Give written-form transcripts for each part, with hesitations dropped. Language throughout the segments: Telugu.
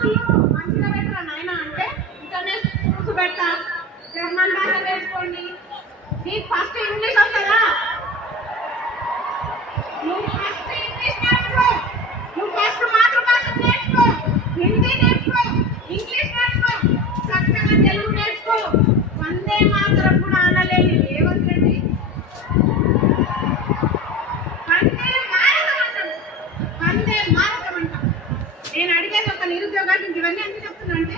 స్కూల్లో మంచిగా పెట్టరా నాయన అంటే ఇంటర్నెట్ స్కూల్స్ పెడతా, జర్మన్ భాష నేర్చుకోండి. నీకు ఫస్ట్ ఇంగ్లీష్ వస్తుందా? నువ్వు ఫస్ట్ ఇంగ్లీష్ నేర్చుకో, నువ్వు ఫస్ట్ మాతృభాష నేర్చుకో, హిందీ నేర్చుకో, ఇంగ్లీష్ నేర్చుకో, చక్కగా తెలుగు నేర్చుకో. వందే మాతరం కూడా అనలేని రేవంత్ రెడ్డి వందే మాతరం అంటాడు, వందే మాతరం అంటాం. నేను అడిగేది ఒక నిరుద్యోగానికి ఇవన్నీ ఎందుకు చెప్తున్నా అంటే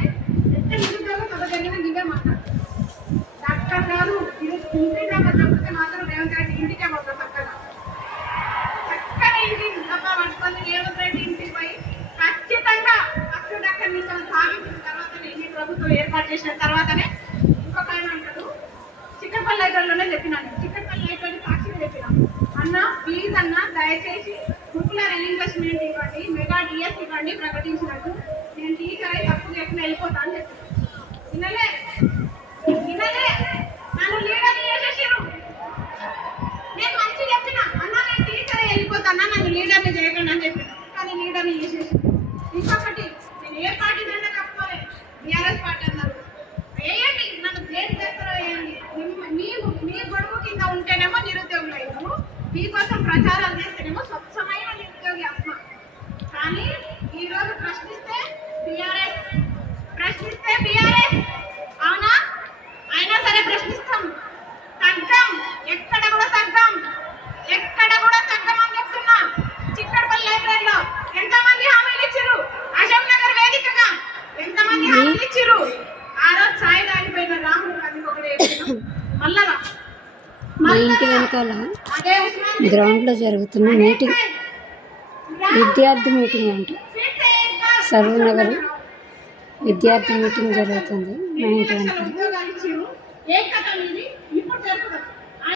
ఎంత నిరుద్యోగం సభ జరిగిన ఇవే మాట్లాడు. డాక్టర్ గారు ఇంటి దాకా చెప్తే మాత్రం రేవంత్ రెడ్డి ఇంటికే పోతాం. చక్కగా ఇంటి డబ్బా పట్టుకొని రేవంత్ రెడ్డి ఇంటికి పోయి ఖచ్చితంగా ఫస్ట్ డాక్టర్ నీకు సాగించిన తర్వాతనే ఈ ప్రభుత్వం ఏర్పాటు చేసిన తర్వాతనే ఇంకొక ఆయన అంటాడు. చిక్కపల్లి లైబ్రరీలోనే చెప్పినాను, చిక్కపల్లి లైబ్రరీ సాక్షిగా చెప్పినాను, అన్న ప్లీజ్ అన్న దయచేసి ముక్కులర్ ఇన్వెస్ట్మెంట్ ఇవ్వండి, మెగా డిఎస్ ఇవ్వండి ప్రకటించినట్టు. నేను టీచర్ అయి తప్పు చెప్పిన వెళ్ళిపోతా అని చెప్పిన. వినలే వినలే, నన్ను లీడర్ చేసేసారు. నేను మంచి చెప్పిన అన్న నేను టీచర్ అయి వెళ్ళిపోతానా, నన్ను లీడర్ని చేయకండి అని చెప్పిన, కానీ లీడర్ని చేసేసి. ఇంకొకటి నేను ఏ పార్టీ జెండా కప్పుకోలేదు, బీఆర్ఎస్ పార్టీ అన్నారు. వేయండి, నన్ను దేని చేస్తారో వేయండి. మీ గొడవ కింద ఉంటేనేమో నిరుద్యోగులు అయ్యాము, మీకోసం ప్రచారాలు చేస్తేనేమో స్వచ్ఛమైన నిరుద్యోగి ఆత్మ. కానీ ఈరోజు ప్రశ్నిస్తే బీఆర్ఎస్, ప్రశ్నిస్తే బీఆర్ఎస్, అవునా? అయినా సరే ప్రశ్నిస్తాం, తగ్గం, ఎక్కడ కూడా తగ్గం, ఎక్కడ కూడా తగ్గం అని చెప్తున్నా. చిక్కడపల్లి లైబ్రరీలో ఎంతమంది హామీలు ఇచ్చారు? అశోక్ నగర్ వేదికగా ఎంతమంది హామీలు ఇచ్చారు? ఆ రోజు సాయి దాగిపోయిన రాహుల్ గాంధీ ఒకటే మళ్ళా మా ఇంటి వెనకాల గ్రౌండ్లో జరుగుతున్న మీటింగ్, విద్యార్థి మీటింగ్ అంట. సర్వనగర్ విద్యార్థి మీటింగ్ జరుగుతుంది మా ఇంటి వెనకాల.